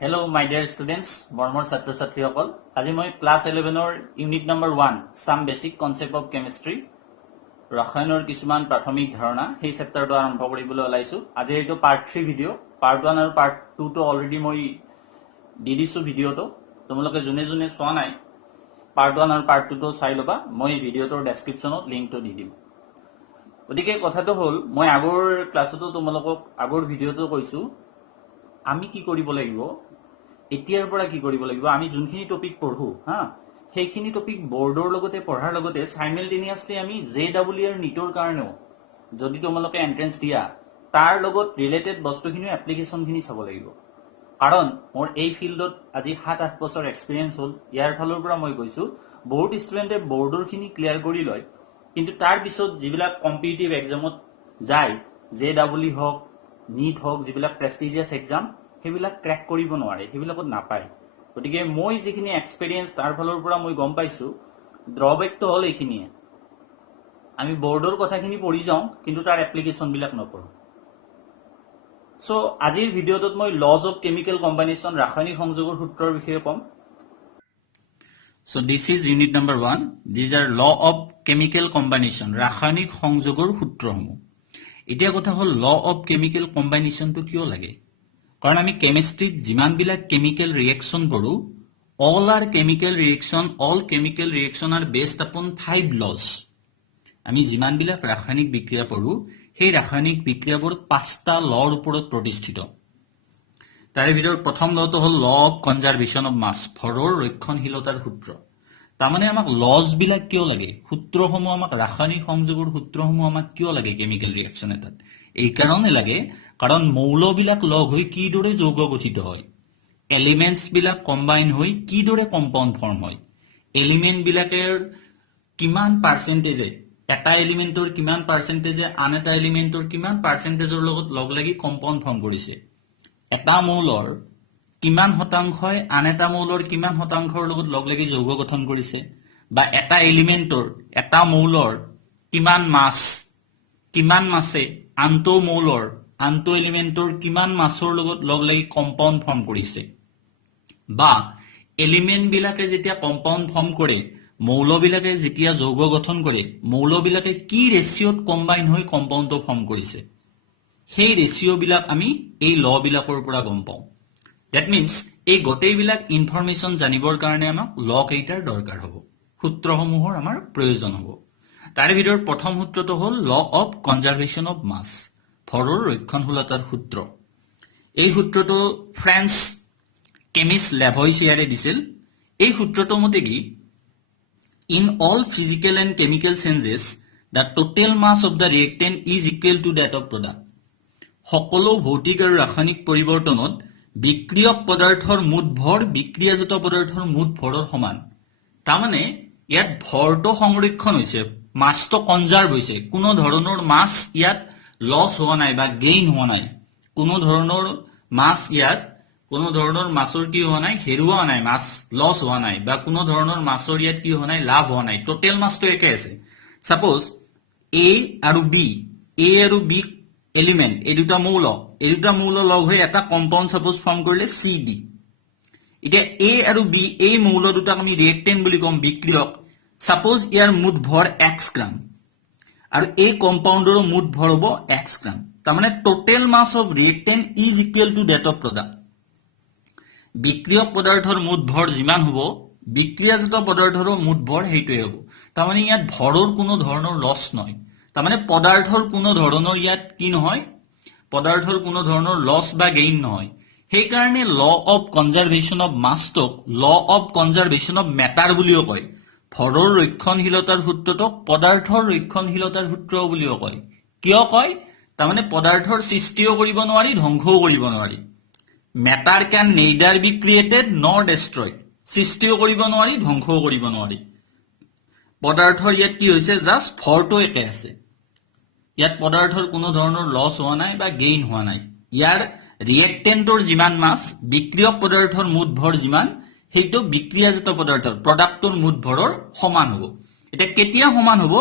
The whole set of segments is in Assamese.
Hello, my dear students, মৰমৰ ছাত্ৰ ছাত্ৰীসকল আজি মই ক্লাছ 11ৰ unit number 1 some basic concept of chemistry ৰসায়নৰ কিছুমান প্ৰাথমিক ধাৰণা সেই চেপ্টাৰটো আৰম্ভ কৰিবলৈ ওলাইছো আজি এইটো পাৰ্ট 3 ভিডিও পাৰ্ট 1 আৰু পাৰ্ট 2 টো অলৰেডি মই দি দিছো ভিডিওটো তোমালোকে জুনে জুনে চোৱা নাই পাৰ্ট 1 আৰু পাৰ্ট 2 টো চাই লবা মই ভিডিওটোৰ ডেসক্ৰিপচনত লিংকটো দি দিম ওদিকে কথাটো হল মই আগৰ ক্লাছতো তোমালোকক আগৰ ভিডিওটো কৈছো আমি কি কৰিব লাগিব এতিয়াৰ পৰা কি কৰিব লাগিব আমি যোনখিনি টপিক পঢ়ো হা সেইখিনি টপিক বৰ্ডৰ লগতে পঢ়াৰ লগতে সাইমেলটেনিয়াছলি আমি জেডব্লিউ এৰ নিটৰ কাৰণেও যদি তোমালোকে এন্ট্ৰেন্স দিয়া তাৰ লগত ৰিলেটেড বস্তুখিনি এপ্লিকেশনখিনি চাব লাগিব কাৰণ মোৰ এই ফিল্ডত আজি 7-8 বছৰ এক্সপেৰিয়েন্স হল ইয়াৰ ফালৰ পৰা মই কৈছো বহুত ষ্টুডেন্টে বৰ্ডৰখিনি ক্লিয়াৰ কৰি লয় কিন্তু তাৰ পিছত যিবিলাক কম্পিটিটিভ এক্সামত যায় জেডব্লিউ হক নিট হক যিবিলাক প্ৰেষ্টিজিয়াছ এক্সাম হেবিলাক ক্ৰ্যাক কৰিব নোৱাৰে হেবিলাকত নাপায় গতিকে মই যিখিনি এক্সপেৰিয়েন্স তাৰ ফালৰ পৰা মই গম পাইছো ড্ৰবেকটো হল এইখিনিয়ে আমি বৰ্ডৰ কথাখিনি পঢ়ি যাওঁ কিন্তু তাৰ এপ্লিকেশন বিলাক নপঢ়ো সো আজিৰ ভিডিওটোত মই লজ অফ কেমিক্যাল কম্বিনেশন ৰাসায়নিক সংযোগৰ সূত্ৰৰ বিষয়ে কম So this is unit number 1 these are law of chemical combination ৰাসায়নিক সংযোগৰ সূত্ৰসমূহ এতিয়া কথা হল ল অফ কেমিক্যাল কম্বিনেশন তো কিয় লাগে কাৰণ আমি কেমিষ্ট্ৰিত যিমান বিলাক কেমিক্যাল ৰিঅ্যাকশন পঢ়ো all chemical reaction are based upon 5 laws আমি যিমান বিলাক ৰাসায়নিক বিক্ৰিয়া পঢ়ো সেই ৰাসায়নিক বিক্ৰিয়াবোৰ 5টা লৰ ওপৰত প্ৰতিষ্ঠিত তাৰে ভিতৰত প্ৰথম লটো হল ল অফ কনজাৰভেশ্যন অফ মাছ ভৰৰ ৰক্ষণশীলতাৰ সূত্ৰ তাৰমানে আমাক লজ বিলাক কিয় লাগে সূত্ৰসমূহ আমাক ৰাসায়নিক সংযোগৰ সূত্ৰসমূহ আমাক কিয় লাগে কেমিক্যাল ৰিঅ্যাকশন এটাত এই কাৰণে লাগে কাৰণ মৌলবিলাক লগ হৈ কি দৰে যৌগ গঠিত হয় এলিমেন্টস বিলাক কম্বাইন হৈ কি দৰে কম্পাউন্ড ফৰ্ম হয় এলিমেন্ট বিলাকৰ কিমান পাৰ্সেন্টেজে এটা এলিমেন্টৰ কিমান পাৰ্সেন্টেজে আন এটা এলিমেন্টৰ কিমান পাৰ্সেন্টেজৰ লগত লগ লাগি কম্পাউন্ড ফৰ্ম কৰিছে এটা মৌলৰ কিমান শতাংশই আন এটা মৌলৰ কিমান শতাংশৰ লগত লগ লাগি যৌগ গঠন কৰিছে বা এটা এলিমেন্টৰ এটা মৌলৰ কিমান মাছে আনটো মৌলৰ আনটো এলিমেন্টৰ কিমান মাছৰ লগত লগ লাগি কম্পাউন্ড ফৰ্ম কৰিছে বা এলিমেন্ট বিলাকে যেতিয়া কম্পাউন্ড ফৰ্ম কৰে মৌল বিলাকে যেতিয়া যৌগ গঠন কৰে মৌল বিলাকে কি ৰেশিওত কম্বাইন হৈ কম্পাউন্ড ফৰ্ম কৰিছে সেই ৰেশিও বিলাক আমি এই ল বিলাকৰ পৰা গম পাওঁ দ্যাট মিন্স এই গোটেই বিলাক ইনফৰমেশন জানিবৰ কাৰণে আমাক ল কেইটাৰ দৰকাৰ হ'ব সূত্ৰসমূহৰ আমাৰ প্ৰয়োজন হ'ব তাৰে ভিতৰত প্ৰথম সূত্ৰটো হ'ল ল অফ কনজাৰভেশ্যন অফ মাছ ভৰৰ ৰক্ষণশীলতাৰ সূত্ৰ এই সূত্ৰটো ফ্ৰেঞ্চ কেমিষ্ট লেভয়ছিয়াৰে দিছিল এই সূত্ৰটো মতে কি in all physical and chemical changes the total mass of the reactant is equal to that of product সকলো ভৌতিক আৰু ৰাসায়নিক পৰিৱৰ্তনত বিক্ৰিয়ক পদাৰ্থৰ মুঠ ভৰ বিক্ৰিয়াজাত পদাৰ্থৰ মুঠ ভৰৰ সমান তাৰমানে ইয়াত ভৰটো সংৰক্ষণ হৈছে মাছটো কনজাৰ্ভ হৈছে কোনো ধৰণৰ মাছ ইয়াত লস হোৱা নাই বা গেইন হোৱা নাই কোনো ধৰণৰ মাছ ইয়াত কোনো ধৰণৰ মাছৰ কি হোৱা নাই হেৰুৱা নাই মাছ লস হোৱা নাই বা কোনো ধৰণৰ মাছৰ ইয়াত কি হোৱা নাই লাভ হোৱা নাই টোটাল মাছটো একে আছে সাপোজ এ আৰু বি এলিমেন্ট এই দুটা মৌল লগ হৈ এটা কম্পাউন্ড সাপোজ ফৰ্ম কৰিলে সিডি এতিয়া এ আৰু বি এই মৌল দুটাক আমি ৰিঅ্যাকটেন্ট বুলি কম বিক্ৰিয়ক সাপোজ ইয়াৰ মুঠ ভৰ x গ্ৰাম আৰু এই কম্পাউন্ডৰ মুঠ ভৰ হ'ব x গ্ৰাম তাৰমানে total mass of reactant is equal to that of product বিক্ৰিয়ক পদাৰ্থৰ মুঠ ভৰ যিমান হ'ব বিক্ৰিয়াজাত পদাৰ্থৰ মুঠ ভৰ হেইটোই হ'ব তাৰমানে ইয়াত ভৰৰ কোনো ধৰণৰ লস নহয় তাৰমানে পদাৰ্থৰ কোনো ধৰণৰ ইয়াত কি নহয় পদাৰ্থৰ কোনো ধৰণৰ লস বা গেইন নহয় সেই কাৰণে ল অফ কনজাৰভেশ্যন অফ মাছক ল অফ কনজাৰভেশ্যন অফ মেটাৰ বুলিও কয় ভৰৰ ৰক্ষণশীলতাৰ সূত্ৰটোক পদাৰ্থৰ ৰক্ষণশীলতাৰ সূত্ৰ বুলিও কয় কিয় কয় তাৰমানে পদাৰ্থৰ সৃষ্টিও কৰিব নোৱাৰি ধ্বংসও কৰিব নোৱাৰি matter can neither be created nor destroyed সৃষ্টিও কৰিব নোৱাৰি ধ্বংসও কৰিব নোৱাৰি পদাৰ্থৰ ইয়াত কি হৈছে জাস্ট ভৰটো একে আছে ইয়াত পদাৰ্থৰ কোনো ধৰণৰ লস হোৱা নাই বা গেইন হোৱা নাই ইয়াৰ ৰিঅ্যাকটেন্টৰ যিমান মাছ বিক্ৰিয়ক পদাৰ্থৰ মুঠ ভৰ যিমান হেইটো বিক্ৰিয়াজাত পদাৰ্থৰ প্ৰডাক্টৰ মুঠ ভৰৰ সমান হ'ব এটা কেতিয়া সমান হ'ব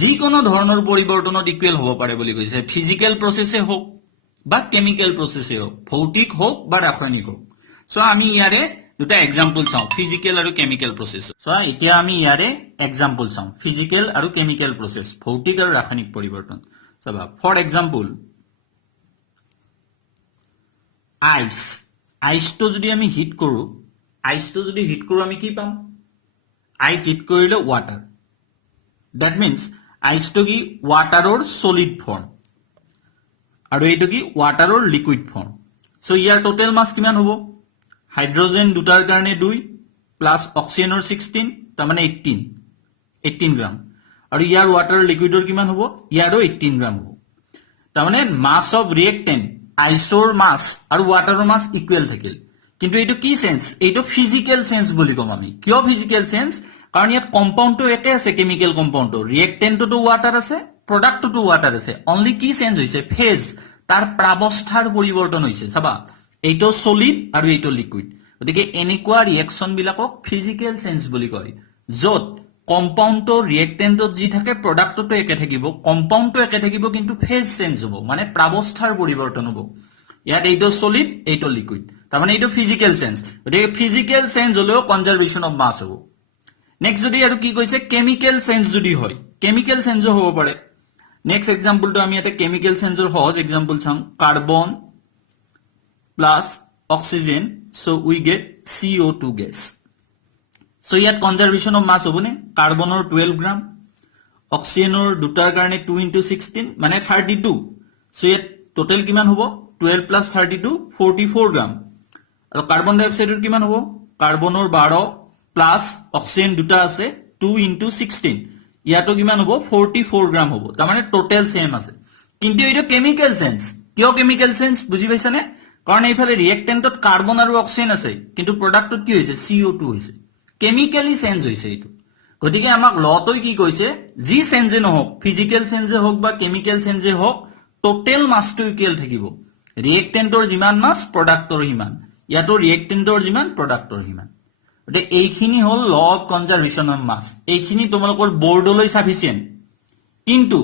যিকোনো ধৰণৰ পৰিৱৰ্তনত ইকুৱেল হ'ব পাৰে বুলি কৈছে ফিজিক্যাল প্ৰসেসে হোক বা কেমিক্যাল প্ৰসেসে হোক ভৌতিক হোক বা ৰাসায়নিক হোক সো আমি ইয়াৰে দুটা এক্সাম্পল চাওঁ ফিজিক্যাল আৰু কেমিক্যাল প্ৰসেস সো এতিয়া আমি ইয়াৰে এক্সাম্পল চাওঁ ফিজিক্যাল আৰু কেমিক্যাল প্ৰসেস ভৌতিক আৰু ৰাসায়নিক পৰিৱৰ্তন চাবা ফৰ এক্সাম্পল আইসটো যদি আমি হিট কৰো আমি কি পাম আইস হিট কৰিলে ওয়াটাৰ দ্যাট মিন্স আইসটো কি ওয়াটাৰৰ সলিড ফৰ্ম আৰু এইটো কি ওয়াটাৰৰ লিকুইড ফৰ্ম সো ইয়াৰ টোটাল মাস কিমান হ'ব হাইড্ৰোজেন দুটাৰ কাৰণে 2 প্লাস অক্সিজেনৰ 16 তাৰ মানে 18 গ্ৰাম আৰু ইয়াৰ ওয়াটাৰ লিকুইডৰ কিমান হ'ব ইয়াৰো 18 গ্ৰাম হ'ব তাৰ মানে মাস অফ ৰিয়েক্টেন্ট আইসৰ মাস আৰু ওয়াটাৰৰ মাস ইকুৱেল থাকিল কিন্তু এইটো কি সেন্স এইটো ফিজিক্যাল সেন্স বুলি কম আমি কিয় ফিজিক্যাল সেন্স কাৰণ ইয়াত কম্পাউন্ডটো একে আছে কেমিক্যাল কম্পাউন্ডটো ৰিয়েক্টেন্টটো ওয়াটাৰ আছে প্ৰডাক্টটো ওয়াটাৰ আছে অনলি কি চেঞ্জ হৈছে ফেজ তাৰ প্ৰাৱস্থাৰ পৰিৱৰ্তন হৈছে চাবা এইটো সলিড আৰু এইটো লিকুইড গতিকে এনেকুৱা ৰিয়েকচন বিলাকক ফিজিক্যাল চেঞ্জ বুলি কয় যত কম্পাউন্ডটো ৰিয়েক্টেন্টত যি থাকে প্ৰডাক্টটো একে থাকিব কম্পাউন্ডটো একে থাকিব কিন্তু ফেজ চেঞ্জ হ'ব মানে প্ৰাৱস্থাৰ পৰিৱৰ্তন হ'ব ইয়াত এইটো সলিড এইটো লিকুইড তাৰ মানে এইটো ফিজিক্যাল চেঞ্জ গতিকে ফিজিক্যাল চেঞ্জ হলেও কনজাৰভেশন অফ মাস হ'ব নেক্সট যদি আৰু কি কৈছে কেমিক্যাল চেঞ্জ যদি হয় কেমিক্যাল চেঞ্জও হ'ব পাৰে নেক্সট এক্সাম্পলটো আমি এটা কেমিক্যাল চেঞ্জৰ সহজ এক্সাম্পল চাম carbon plus oxygen so we get CO2 gas so ইয়াত কনজাৰভেশন অফ মাস হ'বনে কাৰ্বনৰ 12 গ্ৰাম অক্সিজেনৰ দুটাৰ কাৰণে 2 * 16 মানে 32 সো ইয়াত টোটাল কিমান হ'ব 12 plus 32 44 গ্রাম আৰু কাৰ্বন ডাই অক্সাইডৰ কিমান হ'ব কাৰ্বনৰ 12 প্লাস অক্সিজেন দুটা আছে 2 * 16 ইয়াতো কিমান হ'ব 44 গ্রাম হ'ব তাৰ মানে টোটাল সেম আছে কিন্তু এইটো কেমিক্যাল চেঞ্জ কিয় কেমিক্যাল চেঞ্জ বুজি পাইছানে কাৰণ এইফালে ৰিয়েক্টেন্টত কাৰ্বন আৰু অক্সিজেন আছে কিন্তু প্ৰডাক্টত কি হৈছে CO2 হৈছে কেমিক্যালি চেঞ্জ হৈছে এইটো গতিকে আমাক লটোই কি কৈছে যি চেঞ্জে নহওক ফিজিক্যাল চেঞ্জে হওক বা কেমিক্যাল চেঞ্জে হওক টোটাল মাসটো ইকুৱেল থাকিব ৰিয়েক্টেন্টৰ যিমান মাস প্ৰডাক্টৰ হিমান ইয়াতো ৰিয়েক্টেন্টৰ যিমান প্ৰডাক্টৰ হিমান গতিকে এইখিনি হল law of conservation of mass এইখিনি তোমালোকৰ বৰ্ডলৈ সাফিসিয়েন্ট কিন্তু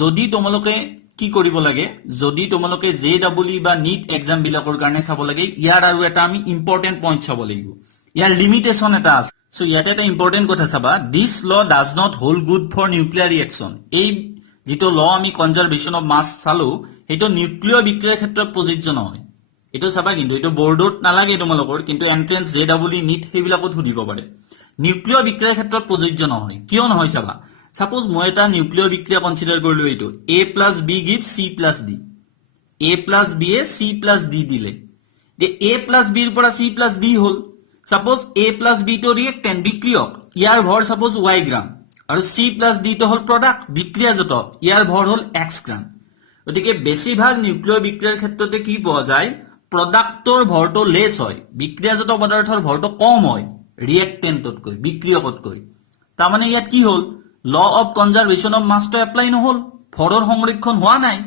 যদি তোমালোকে কি কৰিব লাগে যদি তোমালোকে JEE বা NEET এক্সাম বিলাকৰ কাৰণে চাব লাগে ইয়াৰ আৰু এটা আমি ইম্পৰ্টেন্ট পইণ্ট চাব লাগিব ইয়াৰ লিমিটেশন এটা আছে সো ইয়াতে এটা ইম্পৰ্টেন্ট কথা চাবা this law does not hold good for nuclear reaction এই যেটো ল আমি কনজাৰভেশন অফ মাস চালো সেইটো নিউক্লিয় বিক্ৰিয়াৰ ক্ষেত্ৰত প্ৰযোজ্য নহয় এটো চাবা কিন্তু এটো বৰ্ডত নালাগে তোমালোকৰ কিন্তু এন্ট্ৰেন্স JEE NEET সেইবিলাকত সুধিব পাৰে নিউক্লিয় বিক্ৰিয়াৰ ক্ষেত্ৰত প্ৰযোজ্য নহয় কিয় নহয় চাবা সাপোজ মই এটা নিউক্লিয় বিক্ৰিয়া কনসিডাৰ কৰিলো এটো A + B gives C + D A + B A C + D দিলে যে A + B ৰ পৰা C + D hall suppose A + B তো ৰিয়েক্টেন্ট বিক্ৰিয়ক ইয়াৰ ভৰ সাপোজ Y গ্ৰাম আৰু C + D তো হল প্ৰডাক্ট বিক্ৰিয়াজত ইয়াৰ ভৰ হল X গ্ৰাম গতিকে বেছিভাগ নিউক্লিয় বিক্ৰিয়াৰ ক্ষেত্ৰতে কি পোৱা যায় প্ৰডাক্টৰ ভৰটো লেস হয় বিক্ৰিয়াজত পদাৰ্থৰ ভৰটো কম হয় ৰিয়েক্টেন্টতকৈ বিক্ৰিয়কতকৈ তাৰ মানে ইয়াত কি হল ল অফ কনজাৰভেশন অফ মাসটো এপ্লাই নহল ভৰৰ সংৰক্ষণ হোৱা নাই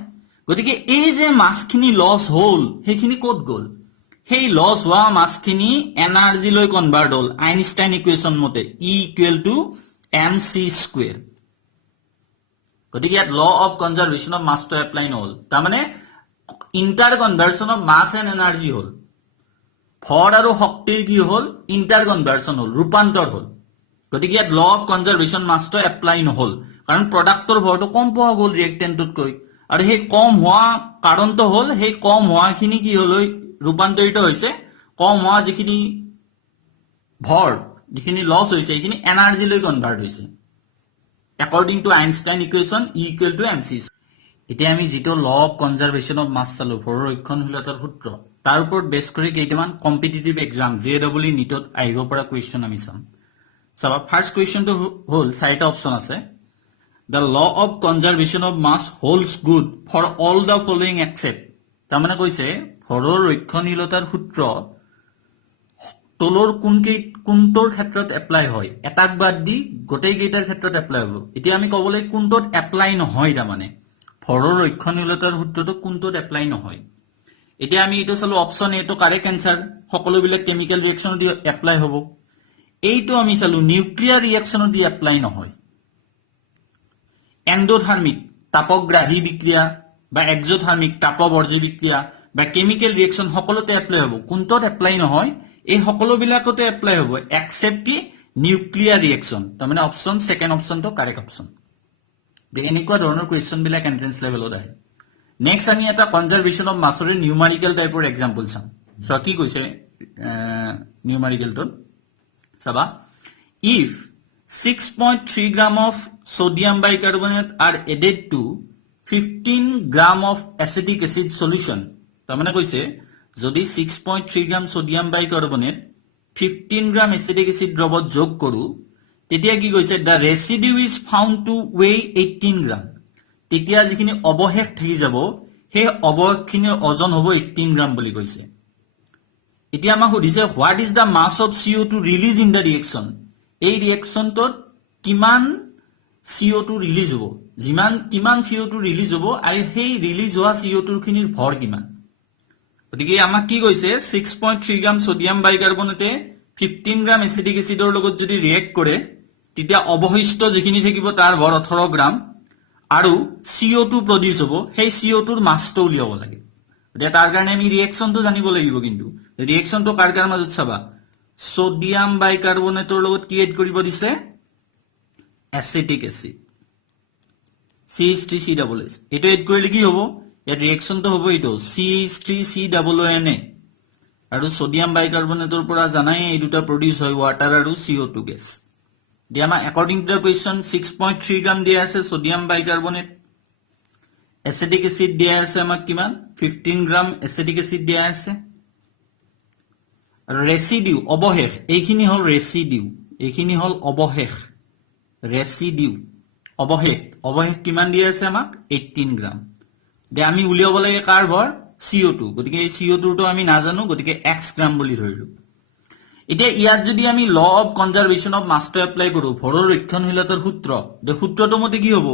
গতিকে এই যে মাসখিনি লস হল সেইখিনি ক'ত গল সেই লস হোৱা মাসখিনি এনাৰ্জি লৈ কনভাৰ্ট হল আইনষ্টাইন ইকুৱেচন মতে E = mc²। গতিকে ইয়াত ল অফ কনজাৰভেশন অফ মাসটো এপ্লাই নহল তাৰ মানে interconversion of mass and energy হল ভৰ আৰু শক্তিৰ কি হল ইন্টাৰ কনভাৰ্সন হল ৰূপান্তৰ হল গতিকে ইয়াত ল অফ কনজাৰভেশন মাসটো এপ্লাই নহল কাৰণ প্ৰডাক্টৰ ভৰটো কম পোৱা গল ৰিয়েক্টেন্টতকৈ আৰু সেই কম হোৱা কাৰণটো হল সেই কম হোৱাখিনি কি হল ৰূপান্তৰিত হৈছে কম হোৱা যিখিনি ভৰ যিখিনি লস হৈছে এইখিনি এনাৰ্জি লৈ কনভাৰ্ট হৈছে according to Einstein equation E = mc²। এতিয়া আমি যেটো law of conservation of mass চালো ভৰৰ ৰক্ষণশীলতাৰ সূত্ৰ তাৰ ওপৰত বেস কৰি কেইটামান কম্পিটিটিভ এক্সাম JEE NEETত আহিব পৰা কোৱেশ্চন আমি চাম চাবা ফাৰ্স্ট কোৱেশ্চনটো হল চাৰিটা অপচন আছে the law of conservation of mass holds good for all the following except তাৰ মানে কৈছে ভৰৰ ৰক্ষণশীলতাৰ সূত্ৰ তলৰ কোনটোৰ ক্ষেত্ৰত এপ্লাই হয় এটাক বাদ দি গোটেই কেইটাৰ ক্ষেত্ৰত এপ্লাই হ'ব এতিয়া আমি কবলৈ কোনটোত এপ্লাই নহয় তাৰ মানে ভৰৰ ৰক্ষণশীলতাৰ সূত্ৰটো কোনটোত এপ্লাই নহয় এতিয়া আমি এটা চালো অপচন এ তো কারেক্ট আনসার সকলোবিলাক কেমিক্যাল ৰিয়েকচন দি এপ্লাই হ'ব এইটো আমি চালো নিউক্লিয়াৰ ৰিয়েকচন দি এপ্লাই নহয় এন্ডোথাৰ্মিক তাপগ্ৰাহী বিক্ৰিয়া বা এক্সোথাৰ্মিক তাপবৰ্জী বিক্ৰিয়া বা কেমিক্যাল ৰিয়েকচন সকলোতে এপ্লাই হ'ব কোনটোত এপ্লাই নহয় এই সকলোবিলাকতে এপ্লাই হ'ব এক্সেপ্ট কি নিউক্লিয়াৰ ৰিয়েকচন তাৰমানে অপচন সেকেন্ড অপচনটো কাৰেক্ট অপচন এনেকুৱা ধৰণৰ কোৱেশ্চন বিলাক এন্ট্ৰেন্স লেভেলত আহে নেক্সট আমি এটা কনজাৰভেশ্যন অফ মাছৰ নিউমাৰিকেল টাইপৰ এক্সাম্পল চাম সো কি কৈছে নিউমাৰিকেলটো চাবা if 6.3 gram of sodium bicarbonate are added to 15 gram of acetic acid solution তাৰমানে কৈছে যদি 6.3 gram sodium bicarbonate 15 gram acetic acid দ্ৰৱত যোগ কৰো তেতিয়া কি কৈছে the residue is found to weigh 18 gram তেতিয়া যিখিনি অৱশেষ থাকি যাব সেই অৱশেষখিনিৰ ওজন হ'ব 18 gram বুলি কৈছে এতিয়া আমাক সুধিছে what is the mass of CO2 released in the reaction এই ৰিয়েকচনটোত কিমান CO2 ৰিলিজ হ'ব কিমান CO2 ৰিলিজ হ'ব আৰু সেই ৰিলিজ হোৱা CO2 খিনিৰ ভৰ কিমান গতিকে আমাক কি কৈছে 6.3 গ্ৰাম সোডিয়াম বাইকাৰ্বনেটে 15 গ্ৰাম এচিটিক এচিডৰ লগত যদি ৰিয়েক্ট কৰে তেতিয়া অৱশিষ্ট যিখিনি থাকিব তাৰ ভৰ 18 গ্ৰাম আৰু CO2 প্ৰডিউস হ'ব সেই CO2 ৰ মাছটো উলিয়াব লাগে এতিয়া তাৰ কাৰণে আমি ৰিয়েকচনটো জানিব লাগিব কিন্তু ৰিয়েকচনটো কাৰ কাৰ মাজত চাবা সোডিয়াম বাইকাৰ্বনেটৰ লগত কি এড কৰিব দিছে এচিটিক এচিড CH3COOH এটো এড কৰিলে কি হ'ব ইয়াৰ ৰিয়েকচনটো হ'ব এটো CH3COONA আৰু সোডিয়াম বাইকাৰ্বনেটৰ পৰা জানাই এই দুটা প্ৰডিউস হয় ওয়াটাৰ আৰু CO2 গেছ দিয়া আমাৰ অ্যাকৰ্ডিং টু দা কোৱেশ্চন 6.3 গ্ৰাম দিয়া আছে সোডিয়াম বাইকাৰ্বনেট এচিটিক এচিড দিয়া আছে আমাক কিমান 15 গ্ৰাম এচিটিক এচিড দিয়া আছে ৰেসিডিউ অবশেষ এইখিনি হল ৰেসিডিউ এইখিনি হল অবশেষ ৰেসিডিউ অবশেষ কিমান দিয়া আছে আমাক 18 গ্ৰাম দে আমি উলিয়াব লাগে কাৰ ভৰ CO2 গতিকে এই CO2 টো আমি নাজানো গতিকে x গ্ৰাম বুলি ধৰিলো এতিয়া ইয়াত যদি আমি ল অফ কনজাৰভেশ্যন অফ মাছটো এপ্লাই কৰো ভৰৰ ৰক্ষণশীলতাৰ সূত্ৰ দে সূত্ৰটো মতে কি হ'ব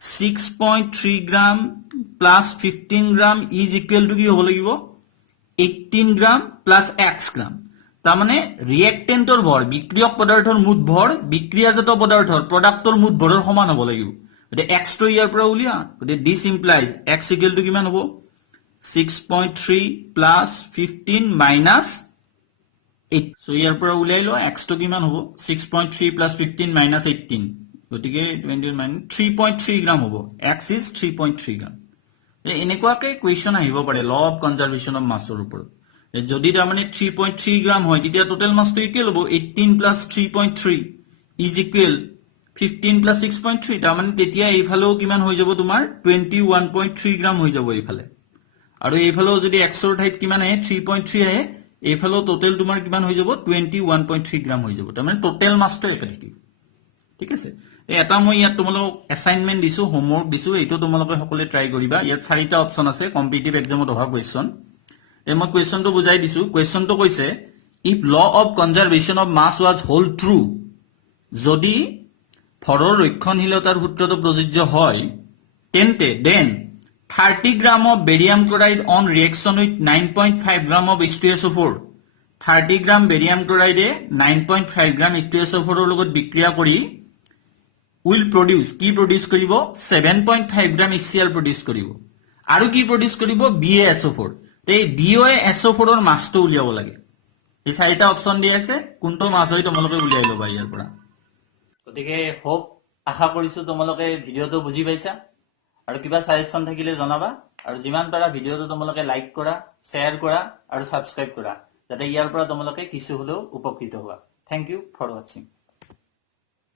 6.3 gram plus 15 gram is equal to কি হ'ব লাগিব 18 গ্ৰাম প্লাস x গ্ৰাম তাৰমানে ৰিয়েক্টেন্টৰ ভৰ বিক্ৰিয়ক পদাৰ্থৰ মুঠ ভৰ বিক্ৰিয়াজাত পদাৰ্থৰ প্ৰডাক্টৰ মুঠ ভৰৰ সমান হ'ব লাগিব গতে x টো ইয়াৰ পৰা উলিয়া গতে this implies x equal to কিমান হ'ব 6.3 প্লাস 15 মাইনাস 8 সো ইয়াৰ পৰা উলিয়াই লো x টো কিমান হ'ব 6.3 প্লাস 15 মাইনাস 18 গতিকে 20 মাইনাস 3.3 গ্ৰাম হ'ব x is 3.3 গ্ৰাম এনেকুৱাকে কোৱেশ্চন আহিব পাৰে ল অফ কনজাৰভেশ্যন অফ মাছৰ ওপৰত যদি তাৰমানে 3.3 গ্ৰাম হয় তেতিয়া টোটাল মাছটো ইকুৱেল হ'ব 18 প্লাস 3.3 ইজ ইকুৱেল 15 প্লাস 6.3 তাৰমানে তেতিয়া এইফালেও কিমান হৈ যাব তোমাৰ 21.3 গ্ৰাম হৈ যাব এইফালে আৰু এইফালেও যদি x ৰ ঠাইত কিমান আহে 3.3 আহে এইফালেও টোটাল তোমাৰ কিমান হৈ যাব 21.3 গ্ৰাম হৈ যাব তাৰমানে টোটাল মাছটো একে থাকিব ঠিক আছে এটা মই ইয়াত তোমালোকক অ্যাসাইনমেন্ট দিছো হোমৱৰ্ক দিছো এইটো তোমালোকে সকলে ট্ৰাই কৰিবা ইয়াত চাৰিটা অপচন আছে কম্পিটিটিভ এক্সামত অহা কোৱেশ্চন মই কোৱেশ্চনটো বুজাই দিছো কোৱেশ্চনটো কৈছে if law of conservation of mass was whole true যদি ভৰৰ ৰক্ষণশীলতাৰ সূত্ৰটো প্ৰযোজ্য হয় তেন্তে then 30 gram of barium chloride on reaction with 9.5 gram of H2SO4 30 gram barium ক্লোৰাইডে 9.5 গ্ৰাম H2SO4 ৰ লগত বিক্ৰিয়া কৰি will produce কি produce কৰিব 7.5 গ্ৰাম HCl produce কৰিব আৰু কি produce কৰিব BaSO4 তে BaSO4 ৰ মাছটো উলিয়াব লাগে এই চাৰিটা অপচন দিয়া আছে কোনটো মাছ হয় তোমালোকে উলিয়াই লবা ইয়াৰ পৰা গতিকে হোপ আশা কৰিছো তোমালোকে ভিডিওটো বুজি পাইছা আৰু কিবা সাজেশন থাকিলে জনাবা আৰু যিমান পাৰা ভিডিওটো তোমালোকে লাইক কৰা শেয়াৰ কৰা আৰু সাবস্ক্ৰাইব কৰা যাতে ইয়াৰ পৰা তোমালোকে কিছু হলেও উপকৃত হোৱা থ্যাংক ইউ ফৰ ওয়াচিং